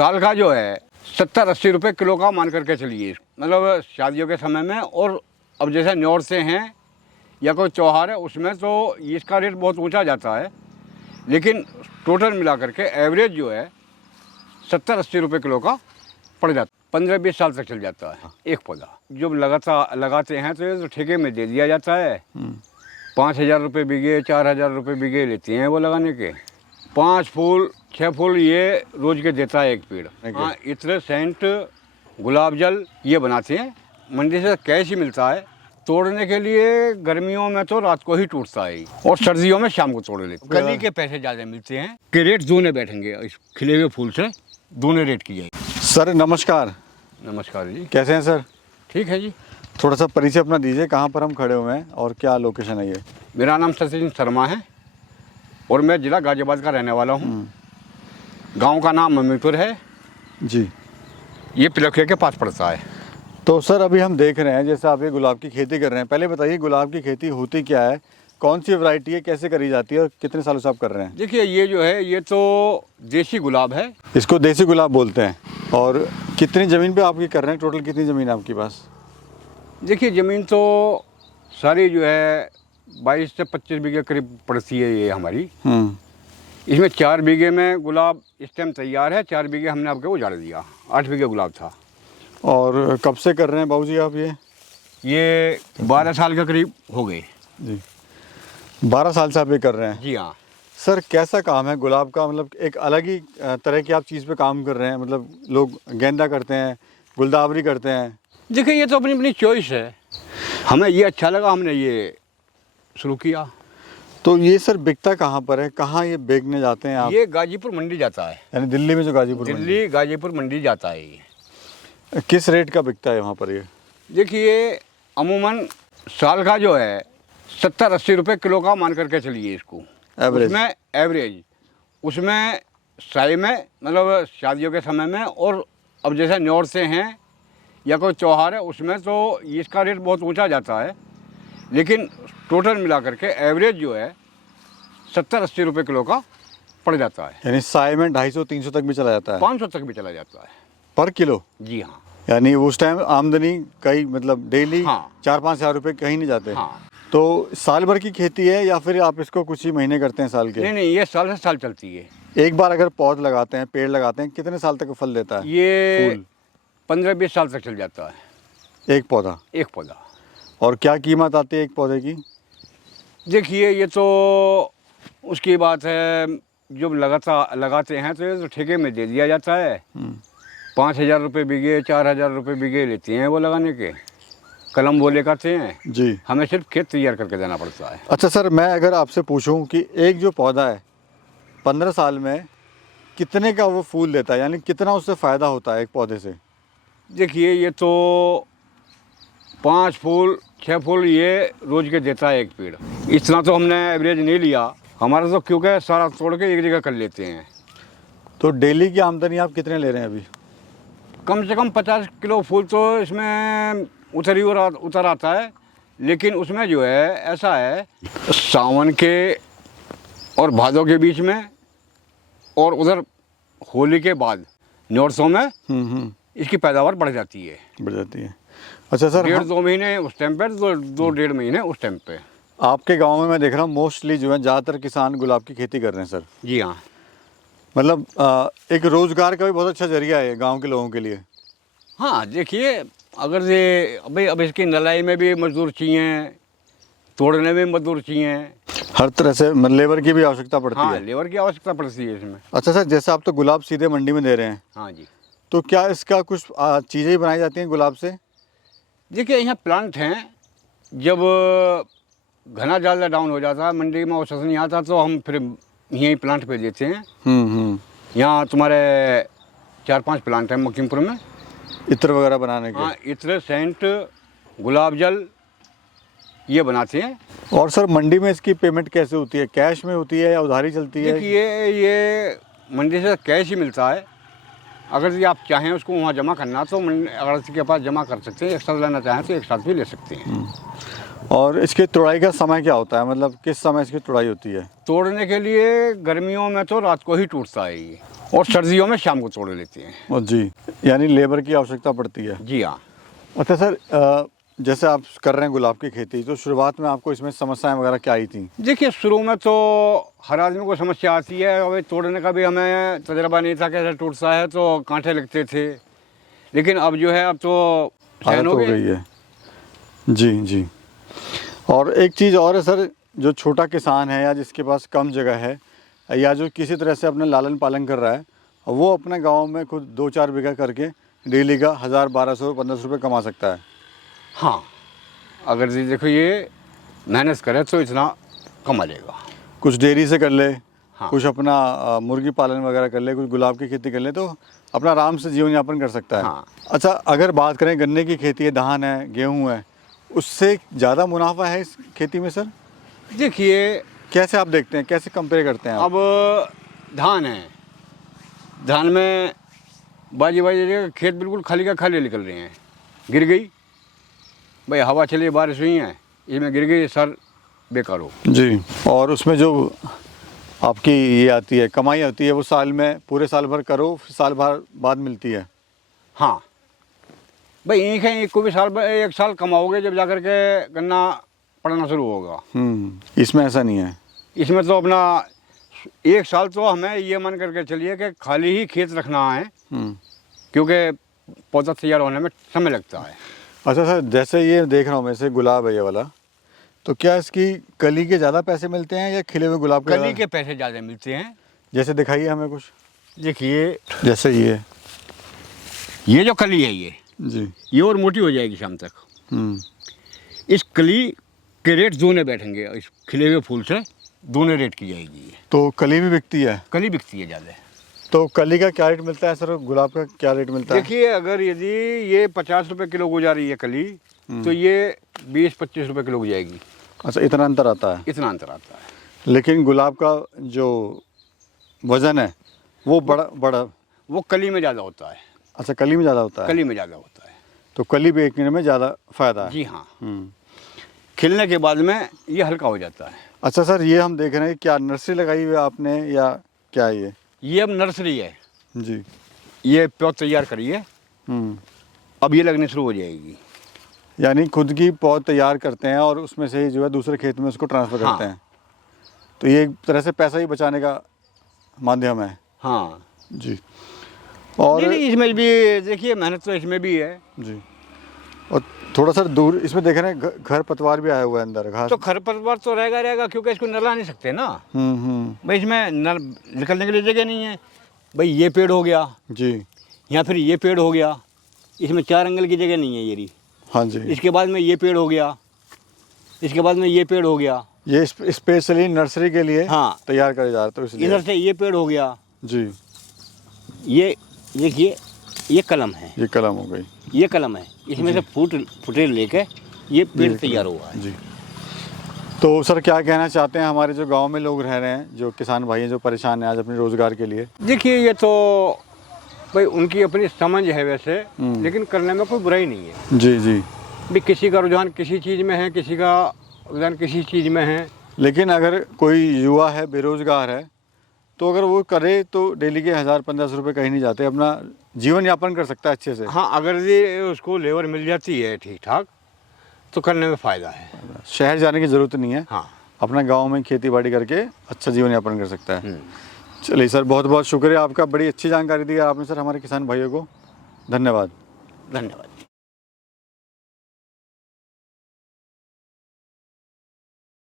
साल का जो है 70-80 रुपये किलो का मान करके चलिए, मतलब शादियों के समय में। और अब जैसे न्योर से हैं या कोई त्यौहार है उसमें तो इसका रेट बहुत ऊंचा जाता है, लेकिन टोटल मिला करके एवरेज जो है 70-80 रुपये किलो का पड़ जाता है। 15-20 साल तक चल जाता है एक पौधा। जब लगाते हैं तो ये तो ठेके में दे दिया जाता है। 5,000 रुपये बीघे, 4,000 रुपये बीघे लेते हैं वो लगाने के। 5 फूल 6 फूल ये रोज के देता है एक पेड़। हाँ, इत्र, सेंट, गुलाब जल ये बनाते हैं। मंडी से कैश ही मिलता है तोड़ने के लिए। गर्मियों में तो रात को ही टूटता है और सर्दियों में शाम को तोड़ लेते। कली के पैसे ज़्यादा मिलते हैं कि रेट दूने बैठेंगे इस खिले हुए फूल से, दूने रेट की जाएगी। सर नमस्कार। नमस्कार जी, कैसे हैं सर? ठीक है जी। थोड़ा सा परिचय अपना दीजिए, कहाँ पर हम खड़े हुए हैं और क्या लोकेशन है ये? मेरा नाम सचिन शर्मा है और मैं ज़िला गाजियाबाद का रहने वाला हूँ। गांव का नाम ममीपुर है जी। ये पिलखिया के पास पड़ता है। तो सर अभी हम देख रहे हैं जैसे आप ये गुलाब की खेती कर रहे हैं, पहले बताइए गुलाब की खेती होती क्या है, कौन सी वैरायटी है, कैसे करी जाती है और कितने सालों से आप कर रहे हैं? देखिए ये जो है ये तो देसी गुलाब है। इसको देसी गुलाब बोलते हैं। और कितनी ज़मीन पे आप ये कर रहे हैं? टोटल कितनी ज़मीन है आपके पास? देखिए ज़मीन तो सारी जो है 22 से 25 बीघे करीब पड़ती है ये हमारी। इसमें 4 बीघे में गुलाब इस टाइम तैयार है, 4 बीघे हमने आपके उजाड़ दिया। 8 बीघे गुलाब था। और कब से कर रहे हैं बाबूजी आप ये 12 साल के करीब हो गए जी। 12 साल से आप ये कर रहे हैं? जी हाँ। सर कैसा काम है गुलाब का? मतलब एक अलग ही तरह की आप चीज़ पे काम कर रहे हैं। मतलब लोग गेंदा करते हैं, गुलदावरी करते हैं। देखिए ये तो अपनी अपनी चॉइस है, हमें ये अच्छा लगा हमने ये शुरू किया। तो ये सर बिकता कहाँ पर है, कहाँ ये बेचने जाते हैं आप? ये गाजीपुर मंडी जाता है। यानी दिल्ली में जो गाजीपुर दिल्ली गाजीपुर मंडी जाता है ये। किस रेट का बिकता है वहाँ पर ये? देखिए अमूमन साल का जो है 70-80 रुपये किलो का मान करके चलिए इसको एवरेज। उसमें एवरेज उसमें साल में, मतलब शादियों के समय में। और अब जैसे न्योर से हैं या कोई त्यौहार है उसमें तो इसका रेट बहुत ऊंचा जाता है, लेकिन टोटल मिला करके एवरेज जो है 70-80 रुपये किलो का पड़ जाता है। यानी साय में 250-300 तक भी चला जाता है? 500 तक भी चला जाता है पर किलो? जी हाँ। यानी उस टाइम आमदनी कई मतलब डेली हाँ। 4-5 हज़ार रुपये कहीं नहीं जाते? हाँ। तो साल भर की खेती है या फिर आप इसको कुछ ही महीने करते हैं साल के? नहीं, ये साल से साल चलती है। एक बार अगर पौध लगाते हैं, पेड़ लगाते हैं, कितने साल तक फल देता है ये 15-20 साल तक चल जाता है एक पौधा? एक पौधा। और क्या कीमत आती है एक पौधे की? देखिए ये तो उसकी बात है, जब लगाते हैं तो ये तो ठेके में दे दिया जाता है। 5,000 रुपये बीघे, 4,000 रुपये बीघे लेते हैं वो लगाने के। कलम वो ले करते हैं जी। हमें सिर्फ खेत तैयार करके देना पड़ता है। अच्छा सर, मैं अगर आपसे पूछूं कि एक जो पौधा है 15 साल में कितने का वो फूल देता है, यानी कितना उससे फ़ायदा होता है एक पौधे से? देखिए ये तो 5 फूल 6 फूल ये रोज के देता है एक पेड़। इतना तो हमने एवरेज नहीं लिया हमारा तो, क्योंकि सारा तोड़ के एक जगह कर लेते हैं। तो डेली की आमदनी आप कितने ले रहे हैं अभी? कम से कम 50 किलो फूल तो इसमें उतर आता है, लेकिन उसमें जो है ऐसा है सावन के और भादों के बीच में और उधर होली के बाद न्योरसों में इसकी पैदावार बढ़ जाती है। बढ़ जाती है। अच्छा सर, 1.5-2 महीने उस टाइम पे, 2-1.5 महीने उस टाइम पे। आपके गांव में मैं देख रहा हूँ मोस्टली जो है ज़्यादातर किसान गुलाब की खेती कर रहे हैं सर। जी हाँ। मतलब एक रोज़गार का भी बहुत अच्छा जरिया है गांव के लोगों के लिए। हाँ देखिए, अगर ये अब इसकी नलाई में भी मजदूर चाहिए, तोड़ने में मजदूर चाहिए, हर तरह से लेबर की भी आवश्यकता पड़ती हाँ है। लेबर की आवश्यकता पड़ती है इसमें। अच्छा सर, जैसे आप तो गुलाब सीधे मंडी में दे रहे हैं, हाँ जी। तो क्या इसका कुछ चीज़ें ही बनाई जाती हैं गुलाब से? देखिए यहाँ प्लांट हैं, जब घना ज़्यादा डाउन हो जाता है मंडी में औसत नहीं आता तो हम फिर यहीं प्लांट पे देते हैं। यहाँ तुम्हारे 4-5 प्लांट हैं मकीमपुर में इत्र वगैरह बनाने के। हाँ, इत्र, सेंट, गुलाब जल ये बनाते हैं। और सर मंडी में इसकी पेमेंट कैसे होती है, कैश में होती है या उधारी चलती है? देखिए ये मंडी से कैश ही मिलता है। अगर ये आप चाहें उसको वहाँ जमा करना तो अगर के पास जमा कर सकते हैं, एक साथ लेना चाहें तो एक साथ भी ले सकते हैं। और इसकी तुड़ाई का समय क्या होता है, मतलब किस समय इसकी तुड़ाई होती है? तोड़ने के लिए गर्मियों में तो रात को ही टूटता है ये, और सर्दियों में शाम को तोड़ लेते हैं। और जी, यानी लेबर की आवश्यकता पड़ती है। जी हाँ। अच्छा सर, जैसे आप कर रहे हैं गुलाब की खेती, तो शुरुआत में आपको इसमें समस्याएं वगैरह क्या आई थी? देखिए, शुरू में तो हर आदमी को समस्या आती है, और तोड़ने का भी हमें तजर्बा नहीं था कैसे टूटता है, तो कांटे लगते थे। लेकिन अब जो है, अब तो आदत सहन हो हो गई। गई है। जी जी। और एक चीज़ और है सर, जो छोटा किसान है या जिसके पास कम जगह है, या जो किसी तरह से अपना लालन पालन कर रहा है, वो अपने गांव में खुद 2-4 बीघा करके डेली का 1000, 1200, 1500 रुपये कमा सकता है। हाँ, अगर जी देखो ये मेहनत करे तो इतना कमा लेगा। कुछ डेयरी से कर ले, हाँ। कुछ अपना मुर्गी पालन वगैरह कर ले, कुछ गुलाब की खेती कर ले, तो अपना आराम से जीवन यापन कर सकता है। हाँ। अच्छा, अगर बात करें गन्ने की खेती है, धान है, गेहूं है, उससे ज़्यादा मुनाफा है इस खेती में सर? देखिए, कैसे आप देखते हैं, कैसे कंपेयर करते हैं आप? अब धान है, धान में बाजी खेत बिल्कुल खाली का खाली निकल रहे हैं। गिर गई भाई, हवा चली, बारिश हुई है, इसमें गिर गई, सर बेकार हो। जी। और उसमें जो आपकी ये आती है, कमाई होती है, वो साल में पूरे साल भर करो, फिर साल भर बाद मिलती है। हाँ भाई, एक को भी एक साल कमाओगे जब जाकर के गन्ना पड़ना शुरू होगा। इसमें ऐसा नहीं है। इसमें तो अपना एक साल तो हमें ये मान करके चलिए कि खाली ही खेत रखना है, क्योंकि पौधा तैयार होने में समय लगता है। अच्छा सर, जैसे ये देख रहा हूँ मैं, से गुलाब है ये वाला, तो क्या इसकी कली के ज़्यादा पैसे मिलते हैं या खिले हुए गुलाब के? कली के पैसे ज़्यादा मिलते हैं। जैसे दिखाइए हमें कुछ। देखिए, जैसे ये जो कली है ये जी, ये और मोटी हो जाएगी शाम तक। इस कली के रेट दोने बैठेंगे, इस खिले हुए फूल से दोने रेट की जाएगी ये। तो कली भी बिकती है? कली बिकती है ज़्यादा। तो कली का क्या रेट मिलता है सर, गुलाब का क्या रेट मिलता है? देखिए, अगर यदि ये 50 रुपये किलो को जा रही है कली, तो ये 20-25 रुपये किलो को जाएगी। अच्छा, इतना अंतर आता है? इतना अंतर आता है। लेकिन गुलाब का जो वज़न है वो बड़ा वो कली में ज़्यादा होता है। अच्छा, कली में ज़्यादा होता है? कली में ज़्यादा होता है। तो कली बेचने में ज़्यादा फ़ायदा है? जी हाँ। खिलने के बाद में ये हल्का हो जाता है। अच्छा सर, ये हम देख रहे हैं, क्या नर्सरी लगाई हुई है आपने या क्या है ये अब नर्सरी है जी? ये पौध तैयार करी है, अब ये लगनी शुरू हो जाएगी। यानी खुद की पौध तैयार करते हैं और उसमें से ही जो है दूसरे खेत में उसको ट्रांसफ़र हाँ। करते हैं। तो ये एक तरह से पैसा ही बचाने का माध्यम है। हाँ जी। और नहीं, इसमें भी देखिए मेहनत तो इसमें भी है जी। और थोड़ा सा दूर इसमें देख रहे हैं घर पतवार भी आया हुआ है अंदर, घास। तो खरपतवार तो रहेगा क्योंकि इसको नला नहीं सकते ना भाई, इसमें नल निकलने के लिए जगह नहीं है भाई। ये पेड़ हो गया जी, या फिर ये पेड़ हो गया, इसमें 4 एंगल की जगह नहीं है ये रही। हाँ जी। इसके बाद में ये पेड़ हो गया, इसके बाद में ये पेड़ हो गया। ये स्पेशली नर्सरी के लिए हाँ तैयार करे जा रहे, तो इसलिए इधर से ये पेड़ हो गया जी। ये देखिए, ये कलम है, ये कलम हो गई, ये कलम है, इसमें से फुटे लेके ये पेड़ तैयार हुआ है जी। तो सर, क्या कहना चाहते हैं हमारे जो गांव में लोग रह रहे हैं, जो किसान भाई हैं, जो परेशान हैं आज अपने रोज़गार के लिए? देखिए, ये तो भाई उनकी अपनी समझ है वैसे, लेकिन करने में कोई बुराई नहीं है। जी जी। भाई किसी का रुझान किसी चीज़ में है, किसी का रुझान किसी चीज़ में है। लेकिन अगर कोई युवा है, बेरोज़गार है, तो अगर वो करे तो डेली के 1000-1500 रुपये कहीं नहीं जाते, अपना जीवन यापन कर सकता है अच्छे से। हाँ, अगर ये उसको लेबर मिल जाती है ठीक ठाक, तो करने में फ़ायदा है। शहर जाने की ज़रूरत नहीं है। हाँ, अपना गांव में खेती बाड़ी करके अच्छा जीवन यापन कर सकता है। चलिए सर, बहुत बहुत शुक्रिया आपका, बड़ी अच्छी जानकारी दी आपने सर हमारे किसान भाइयों को। धन्यवाद। धन्यवाद।